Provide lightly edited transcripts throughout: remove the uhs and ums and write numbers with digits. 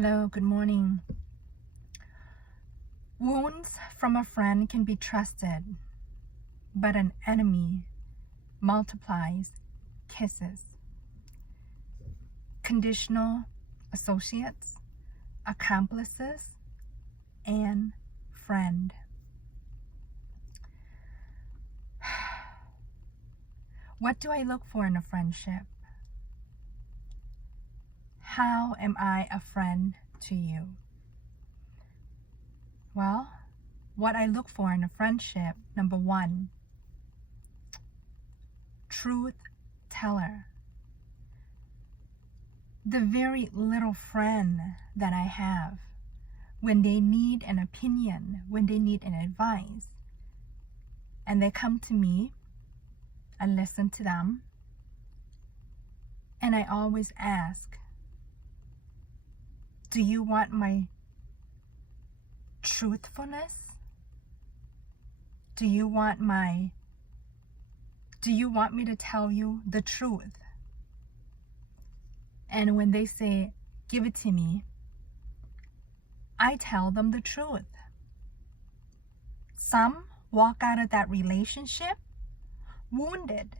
Hello, good morning. Wounds from a friend can be trusted, but an enemy multiplies kisses. Conditional associates, accomplices, and friend. What do I look for in a friendship? How am I a friend to you? Well, what I look for in a friendship, number one, truth teller. The very little friend that I have, when they need an opinion, when they need an advice, and they come to me, I listen to them, and I always ask, do you want my truthfulness? Do you want me to tell you the truth? And when they say, give it to me, I tell them the truth. Some walk out of that relationship wounded.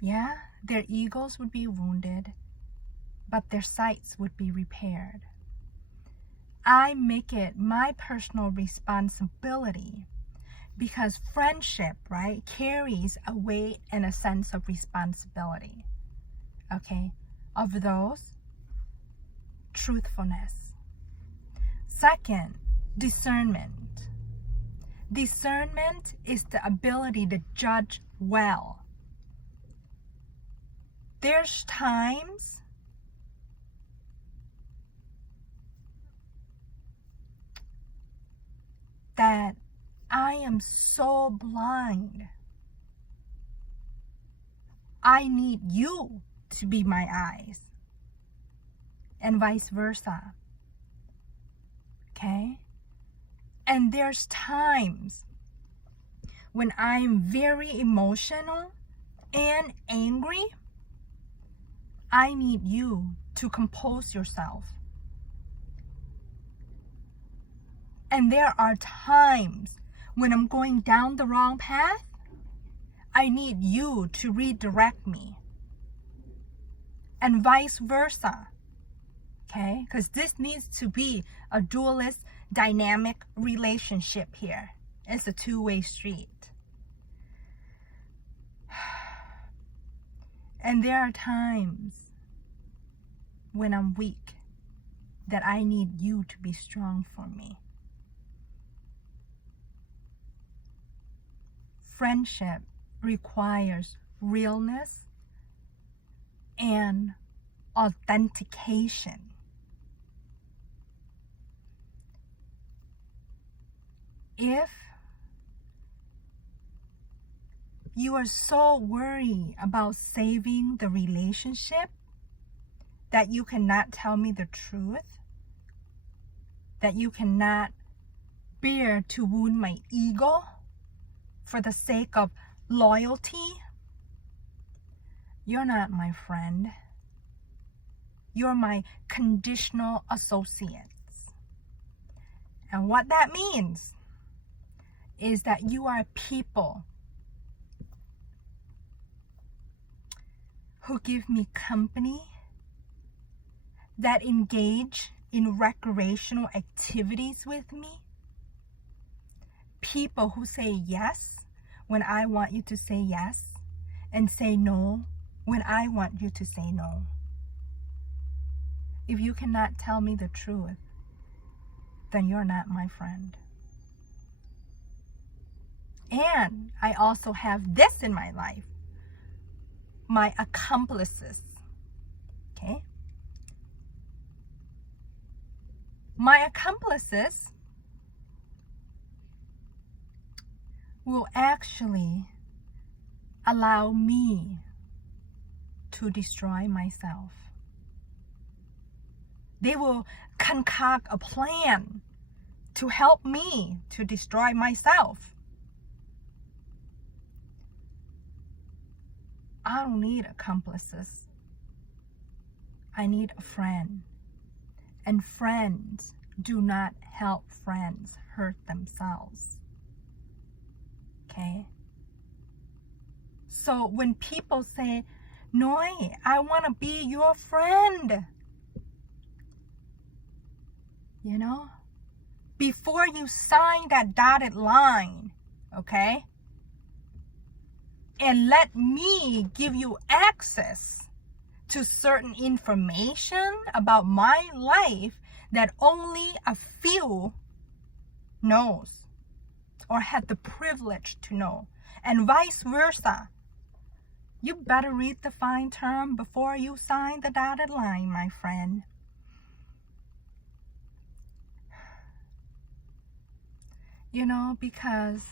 Yeah, their egos would be wounded, but their sights would be repaired. I make it my personal responsibility because friendship, right, carries a weight and a sense of responsibility. Okay, of those, truthfulness. Second, discernment. Discernment is the ability to judge well. There's times that I am so blind. I need you to be my eyes, and vice versa. Okay? And there's times when I'm very emotional and angry. I need you to compose yourself. And there are times when I'm going down the wrong path. I need you to redirect me. And vice versa. Okay? Because this needs to be a dualist, dynamic relationship here. It's a two-way street. And there are times when I'm weak that I need you to be strong for me. Friendship requires realness and authentication. If you are so worried about saving the relationship that you cannot tell me the truth, that you cannot bear to wound my ego for the sake of loyalty, you're not my friend. You're my conditional associates. And what that means is that you are people who give me company, that engage in recreational activities with me, people who say yes when I want you to say yes, and say no when I want you to say no. If you cannot tell me the truth, then you're not my friend. And I also have this in my life, my accomplices. Okay? My accomplices will actually allow me to destroy myself. They will concoct a plan to help me to destroy myself. I don't need accomplices. I need a friend And friends do not help friends hurt themselves. Okay? So when people say, Noi, I want to be your friend, you know, before you sign that dotted line, okay, and let me give you access to certain information about my life that only a few knows or had the privilege to know, and vice versa. You better read the fine term before you sign the dotted line, my friend. You know, because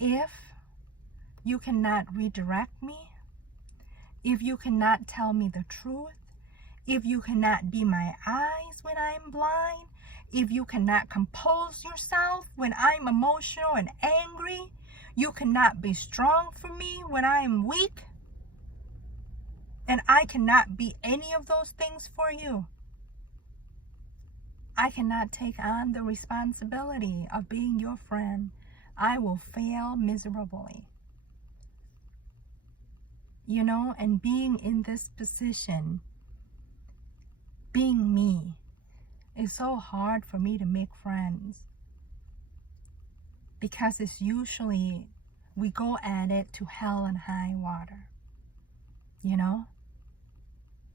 if you cannot redirect me, if you cannot tell me the truth, if you cannot be my eyes when I'm blind, if you cannot compose yourself when I'm emotional and angry, you cannot be strong for me when I am weak, and I cannot be any of those things for you. I cannot take on the responsibility of being your friend. I will fail miserably. You know, and being in this position, being me, is so hard for me to make friends. Because it's usually, we go at it to hell and high water. You know?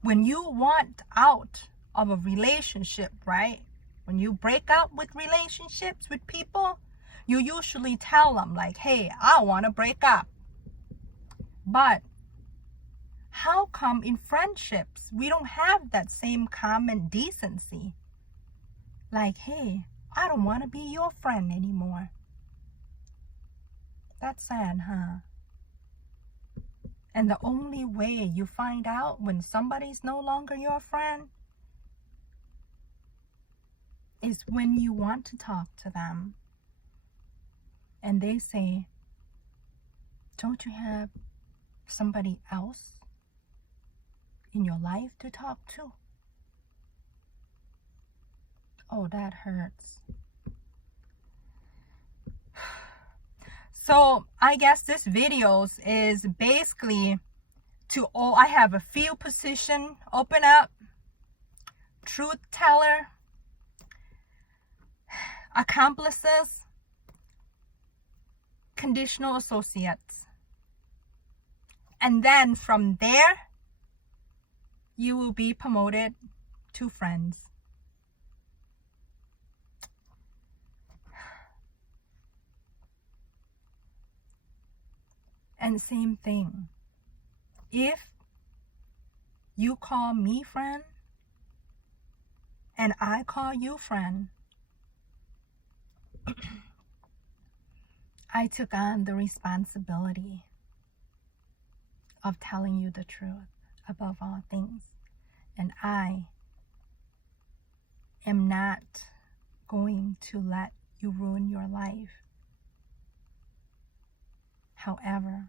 When you want out of a relationship, right? When you break up with relationships with people, you usually tell them like, hey, I want to break up. But how come in friendships we don't have that same common decency? Like, hey, I don't want to be your friend anymore. That's sad, huh? And the only way you find out when somebody's no longer your friend is when you want to talk to them and they say, don't you have somebody else in your life to talk to? Oh, that hurts. So I guess this video is basically to all. I have a few position open up: truth teller, accomplices, conditional associates. And then from there, you will be promoted to friends. And same thing. If you call me friend and I call you friend, I took on the responsibility of telling you the truth above all things. And I am not going to let you ruin your life. However,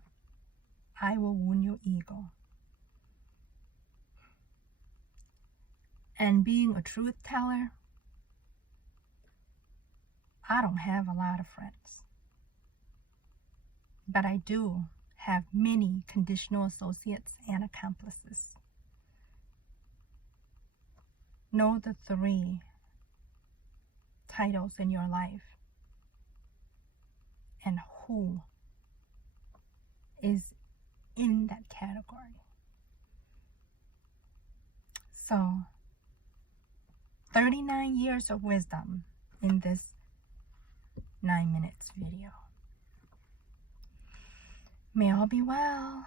I will wound your ego. And being a truth teller, I don't have a lot of friends. But I do have many conditional associates and accomplices. Know the 3 titles in your life and who is in that category. So, 39 years of wisdom in this 9 minutes video. May all be well.